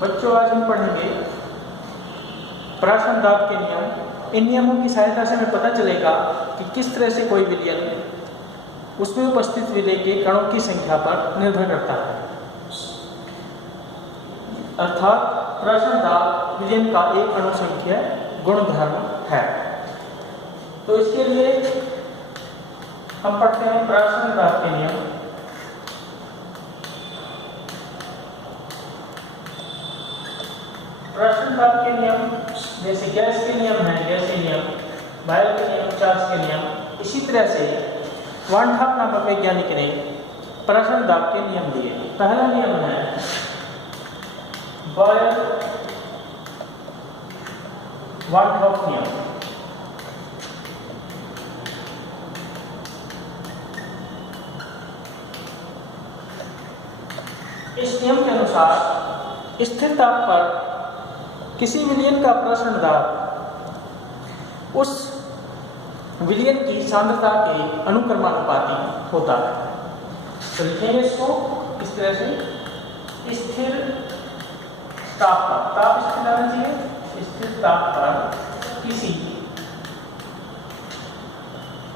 बच्चों, आज हम पढ़ेंगे प्राशन दाब के नियम। इन नियमों की सहायता से हमें पता चलेगा कि किस तरह से कोई विलयन उसमें उपस्थित विलय के कणों की संख्या पर निर्भर करता है। अर्थात प्राशन दाब विलयन का एक अणुसंख्यक गुणधर्म है। तो इसके लिए हम पढ़ते हैं प्राशन दाब के नियम। प्राशन दाब के नियम जैसे गैस के नियम है, गैसीय नियम, बायर के नियम, चार्ल्स के नियम, इसी तरह से वान डहाक नामक वैज्ञानिक ने प्राशन दाब के नियम दिए। पहला नियम है बायर वान डहाक नियम। इस नियम के अनुसार स्थिर ताप पर किसी विलयन का प्राशन दाब उस विलयन की सांद्रता के अनुक्रमानुपाती होता है। तो लिखेंगे इसको इस तरह से, स्थिर ताप पर, ताप स्थिर रहना चाहिए, स्थिर ताप पर किसी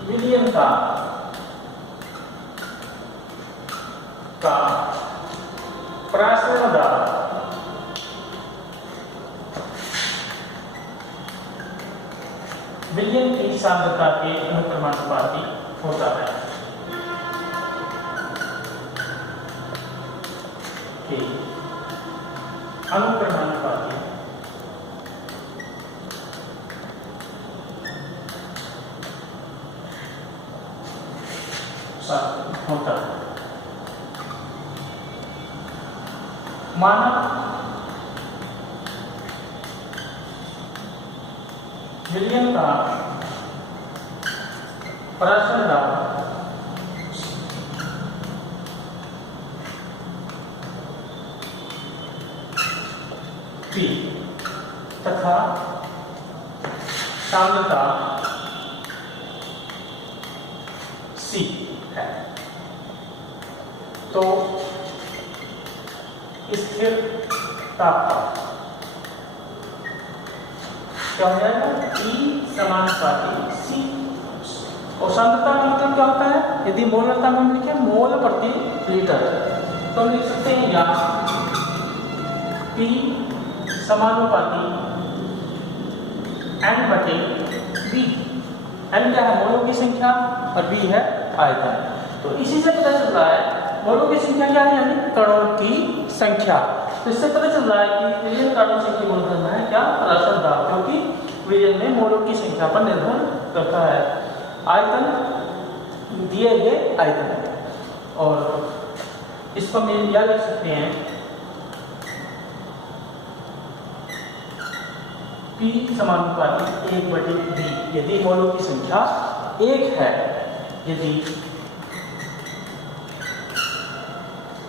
विलयन का प्राशन दाब विलयन की सांद्रता के अनुक्रमानुपाती होता है। अनुक्रमानुपाती होता है। माना विलयन का प्राशन दाब P तथा सांद्रता C है, तो स्थिर ताप पर क्या हो जाएगा? E समानुपाती C। और सांद्रता का मतलब क्या होता है? यदि मोलरता में हम लिखें मोल प्रति लीटर, तो हम लिख सकते हैं या P समानुपाती N बटे B। N क्या है? मोलों की संख्या और B है आयतन। तो इसी से पता चल रहा है मोलों की संख्या क्या है, यानी कणों की संख्या। तो इससे पता चल रहा है कि विलयन का अणुसंख्यक गुणधर्म है क्या? प्राशन दाब, क्योंकि विलयन में मोलों की संख्या पर निर्भर करता है। आयतन दिए गए आयतन, और इसको हम यह लिख सकते हैं P समानुपाती 1 बटे B। यदि मोलों की संख्या 1 है, यदि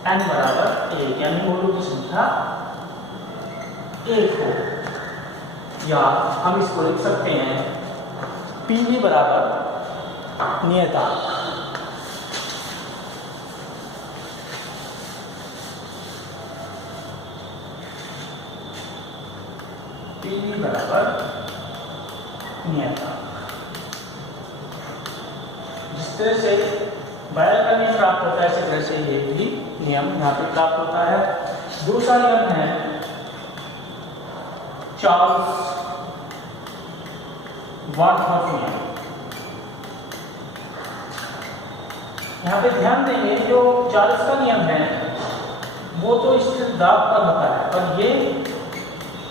n बराबर 1, यानी मोलों की संख्या 1 हो, या हम इसको लिख सकते हैं PV बराबर नियतांक। PV बराबर नियतांक। जिस तरह से बायर का नियम प्राप्त होता है, इसी तरह से ये भी नियम यहाँ पे प्राप्त होता है। दूसरा नियम है चार्ल्स वान डहाक नियम। यहाँ पे ध्यान देंगे, जो चार्ल्स का नियम है वो तो स्थिर दाब पर होता है, पर ये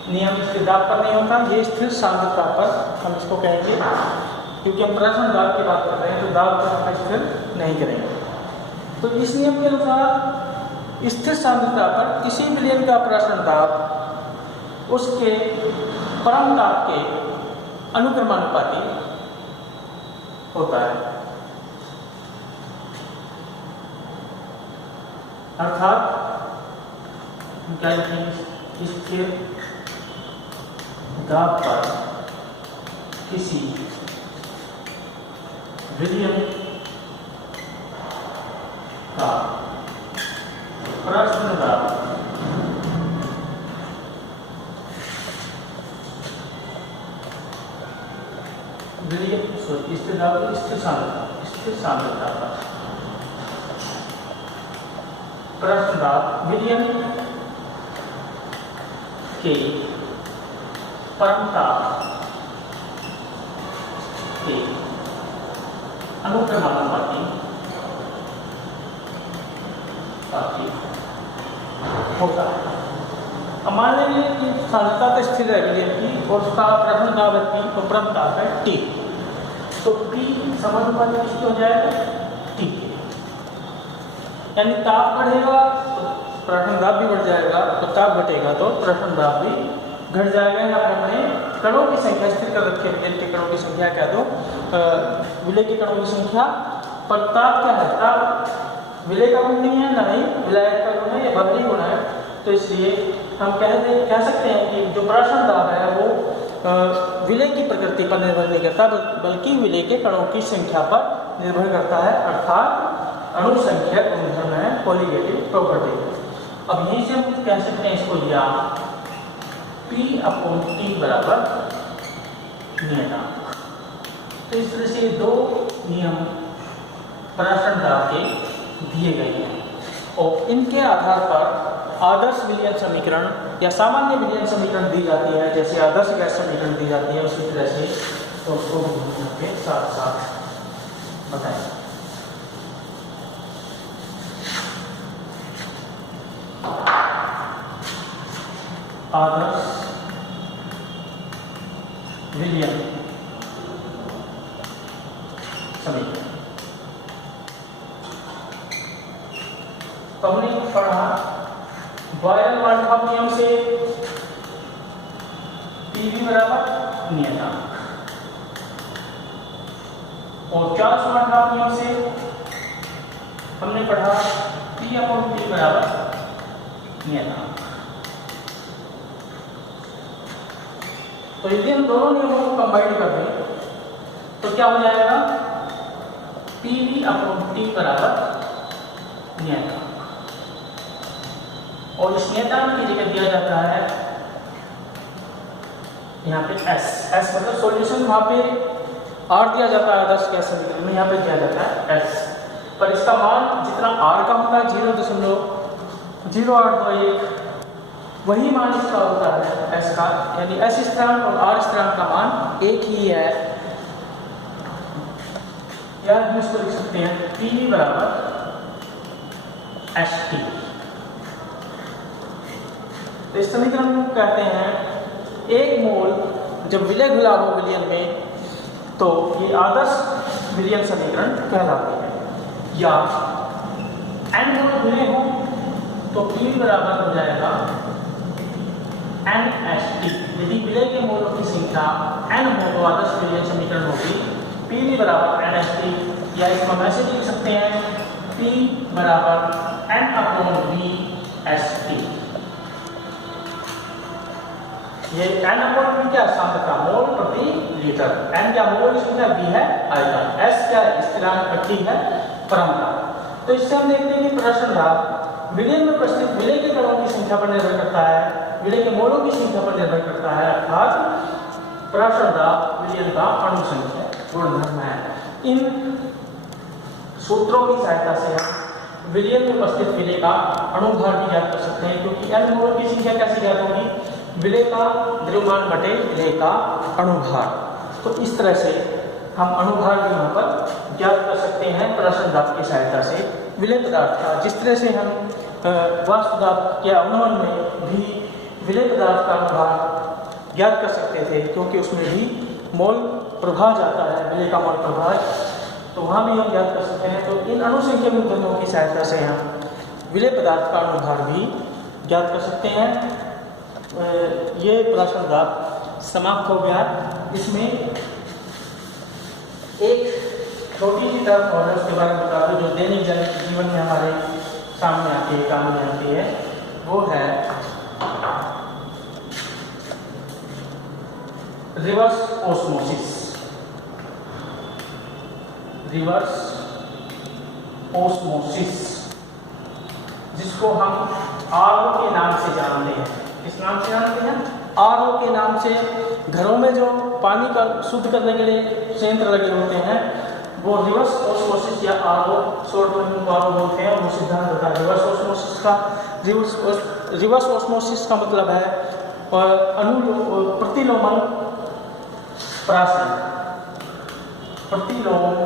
नियम स्थिर दाब पर नहीं होता, ये स्थिर सांद्रता पर हम इसको कहेंगे, क्योंकि हम प्राशन दाब की बात कर रहे हैं, तो दाब को हम स्थिर नहीं करेंगे। तो इस नियम के अनुसार स्थिर सांद्रता पर किसी विलयन का प्राशन दाब उसके परम ताप के अनुक्रमानुपाती होता है। अर्थात हम क्या लिखेंगे? स्थिर दाब पर किसी विलयन का प्रश्न दाब स्थिर सांद्रता पर प्रश्न दाब विलयन के परमताप के अनुक्रमानुपाती होता है। अब मान लीजिए कि सांद्रता तो स्थिर है विलयन की और उसका प्रथम दाब है P और परम दाब है T, तो P समानुपाती किसके हो जाएगा T के, यानी ताप बढ़ेगा तो प्रथम दाब भी बढ़ जाएगा, तो ताप घटेगा तो प्रथम दाब भी घट जाएगा। यहाँ पे हमने कणों की संख्या स्थिर कर रखी है, विलयन के कणों की संख्या कह दो, विलय के कणों की संख्या, पर ताप क्या है, ताप विलय का गुण नहीं है, ना ही विलायक का गुण है, या बदली गुण है, तो इसलिए हम कह सकते हैं कि जो प्राशन दाब है वो विलय की प्रकृति पर निर्भर नहीं करता, बल्कि विलय के कणों की संख्या पर निर्भर करता है, अर्थात अणुसंख्यक गुणधर्म है, कोलिगेटिव प्रॉपर्टी। अब यहीं से हम कह सकते हैं इसको, या P/T बराबर नियतांक। तो इस तरह से दो नियम प्राशन दाब के दिए गए हैं और इनके आधार पर आदर्श विलयन समीकरण या सामान्य विलयन समीकरण दी जाती है, जैसे आदर्श गैस समीकरण दी जाती है, उसी तरह से तो उसको के साथ साथ बताएं। आदर्श विलयन समीकरण तो हमने पढ़ा बॉयल-मार्कॉफ नियम से PV बराबर नियतांक, और चार्ल्स-मार्कॉफ नियम से हमने पढ़ा P/T बराबर नियतांक। तो यदि हम दोनों नियमों को कंबाइन कर दें तो क्या हो जाएगा, PV/T बराबर नियतांक, और इस नियतांक की जगह दिया जाता है यहाँ पे S मतलब सॉल्यूशन, वहाँ पे R दिया जाता है आदर्श गैस समीकरण में, यहाँ पे दिया जाता है S, पर इसका मान जितना R का होता है 0.0821, वही मान इसका होता है S का, यानी S स्थिरांक और R स्थिरांक का मान एक ही है, या हम इसको लिख सकते हैं P बराबर HT। तो इस समीकरण को कहते हैं एक मोल जब विलय घुला हो विलयन में, तो ये आदर्श विलयन समीकरण कहलाते हैं। या n मोल घुले हो तो P बराबर हो जाएगा NHT। यदि विलय के मोलों की संख्या n हो तो आदर्श विलयन समीकरण होगी PV बराबर NHT, या इसको हम ऐसे लिख सकते हैं P बराबर N/V/ST। ये N/V क्या सांद्रता मोल प्रति लीटर, N क्या मोल की संख्या, V है आयतन, S क्या स्थिरांक, T है परमता। तो इससे हम देखते हैं कि प्रश्न दाब विलयन में उपस्थित विलय के कणों की संख्या पर निर्भर करता है, विलय के मोलों की संख्या पर निर्भर करता है, अर्थात प्रश्न दाब विलयन का अणु संख्या गुणधर्म है। इन सूत्रों की सहायता से हम विलयन में उपस्थित विलय का अणुभार भी ज्ञात कर सकते हैं, क्योंकि n मोल की संख्या कैसे ज्ञात होगी, विलय का द्रव्यमान बटे विलय का अणुभार। तो इस तरह से हम अणुभार भी यहाँ पर ज्ञात कर सकते हैं प्रश्न दाब की सहायता से विलय पदार्थ का, जिस तरह से हम वाष्प दाब के अवनमन में भी विलय पदार्थ का अणुभार ज्ञात कर सकते थे, क्योंकि उसमें भी मोल प्रभाव जाता है, विलय का मोल प्रभाव, तो वहाँ भी हम ज्ञात कर सकते हैं। तो इन अणुसंख्यक गुणधर्मों की सहायता से हम विलय पदार्थ का अणुभार भी ज्ञात कर सकते हैं। ये प्रश्न दाब समाप्त हो गया। इसमें एक छोटी सी टर्म और है, उसके बारे में बता दो, जो दैनिक जीवन में हमारे सामने आती है, काम में आती है, वो है रिवर्स ऑस्मोसिस। रिवर्स ऑस्मोसिस, जिसको हम RO के नाम से जानते हैं। किस नाम से जानते हैं? आरओ के नाम से घरों में जो पानी का शुद्ध करने के लिए संयंत्र लगे होते हैं वो रिवर्स ऑस्मोसिस या आरओ शॉर्ट में आरओ बोलते हैं, वो सिद्धांत होता है रिवर्स ऑस्मोसिस का। रिवर्स ऑस्मोसिस का मतलब है प्रतिलोमन प्राशन। प्रतिलोमन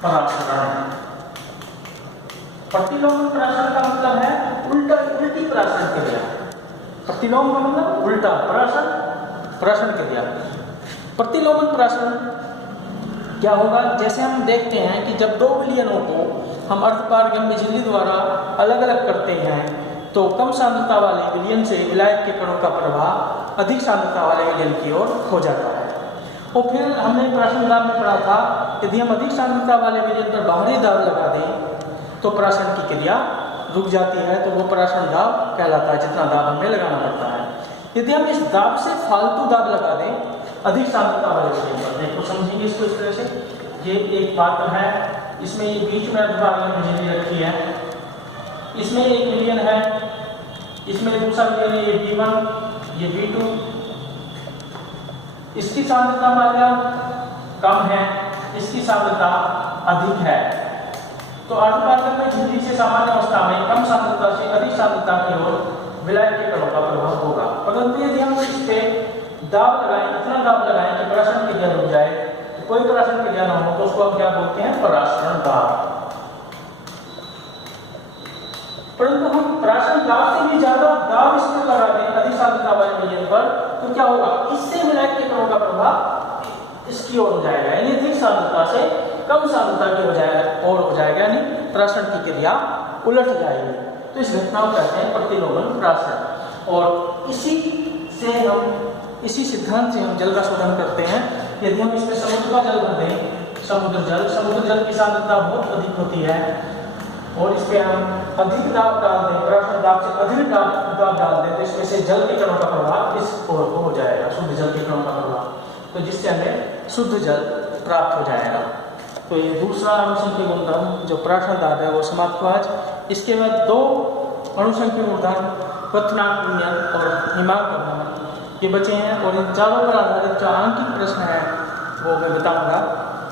प्राशन, प्रतिलोमन प्राशन का मतलब है उल्टी प्राशन क्रिया। प्रतिलोम का मतलब उल्टा, प्राशन क्रिया। प्रतिलोमन प्राशन क्या होगा, जैसे हम देखते हैं कि जब दो विलयनों को हम अर्धपारगम्य झिल्ली द्वारा अलग अलग करते हैं तो कम सांद्रता वाले विलयन से विलायक के कणों का प्रवाह अधिक सांद्रता वाले विलयन की ओर हो जाता है। और फिर हमने प्राशन दाब में पढ़ा था, यदि हम अधिक सांद्रता वाले विलयन पर बाहरी दाब लगा दें तो प्राशन की क्रिया रुक जाती है, तो वो प्राशन दाब कहलाता है, जितना दाब हमें लगाना पड़ता है। यदि हम इस दाब से फालतू दाब लगा दें अधिक सांद्रता वाले विलयन पर, देखो समझेंगे इसको इस तरह से। ये एक पात्र है, इसमें ये बीच में अर्धपारगम्य झिल्ली रखी है, इसमें एक विलयन है, इसमें दूसरा विलयन है, ये V1, ये V2, इसकी सांद्रता मात्रा कम है, इसकी सांद्रता अधिक है। तो अर्धपारगम्य झिल्ली से सामान्य अवस्था में कम सांद्रता से अधिक सांद्रता की ओर विलायक के कणों का प्रभाव होगा। परंतु यदि हम इस पे दाब लगाएं, इतना दाब लगाएं कि प्राशन क्रिया रुक जाए, तो कोई प्राशन क्रिया ना हो, तो उसको हम क्या बोलते हैं, पराशरण दाब। परंतु हम प्राशन दाब से भी ज्यादा दाब इस पर लगा दें अधिक सांद्रता वाले विलयन पर, तो क्या होगा, इससे विलायक के कणों का प्रभाव इसकी ओर हो जाएगा, यानी अधिक सांद्रता से कम सांद्रता की हो जाएगा और हो जाएगा, यानी प्राशन की क्रिया उलट जाएगी। तो इस घटना को कहते हैं प्रतिलोमन प्राशन। और इसी सिद्धांत से हम जल का शोधन करते हैं। यदि हम इसमें समुद्र का जल भर दें, समुद्र जल की सांद्रता बहुत अधिक होती है और इस पे हम अधिक दाब डाल दें, प्राशन दाब से अधिक दाब डाल दें, तो इसमें से जल के कणों का प्रभाव इस ओर को हो जाएगा, शुद्ध जल के कणों का प्रभाव, तो जिससे हमें शुद्ध जल प्राप्त हो जाएगा। तो ये दूसरा अणुसंख्यक गुणधर्म जो प्राशन दाब है वो समाप्त हुआ आज। इसके बाद दो अणुसंख्यक गुणधर्म क्वथनांक विन्यास और हिमांक ये बचे हैं, और इन चारों पर आधारित जो आंकिक प्रश्न है वो मैं बताऊंगा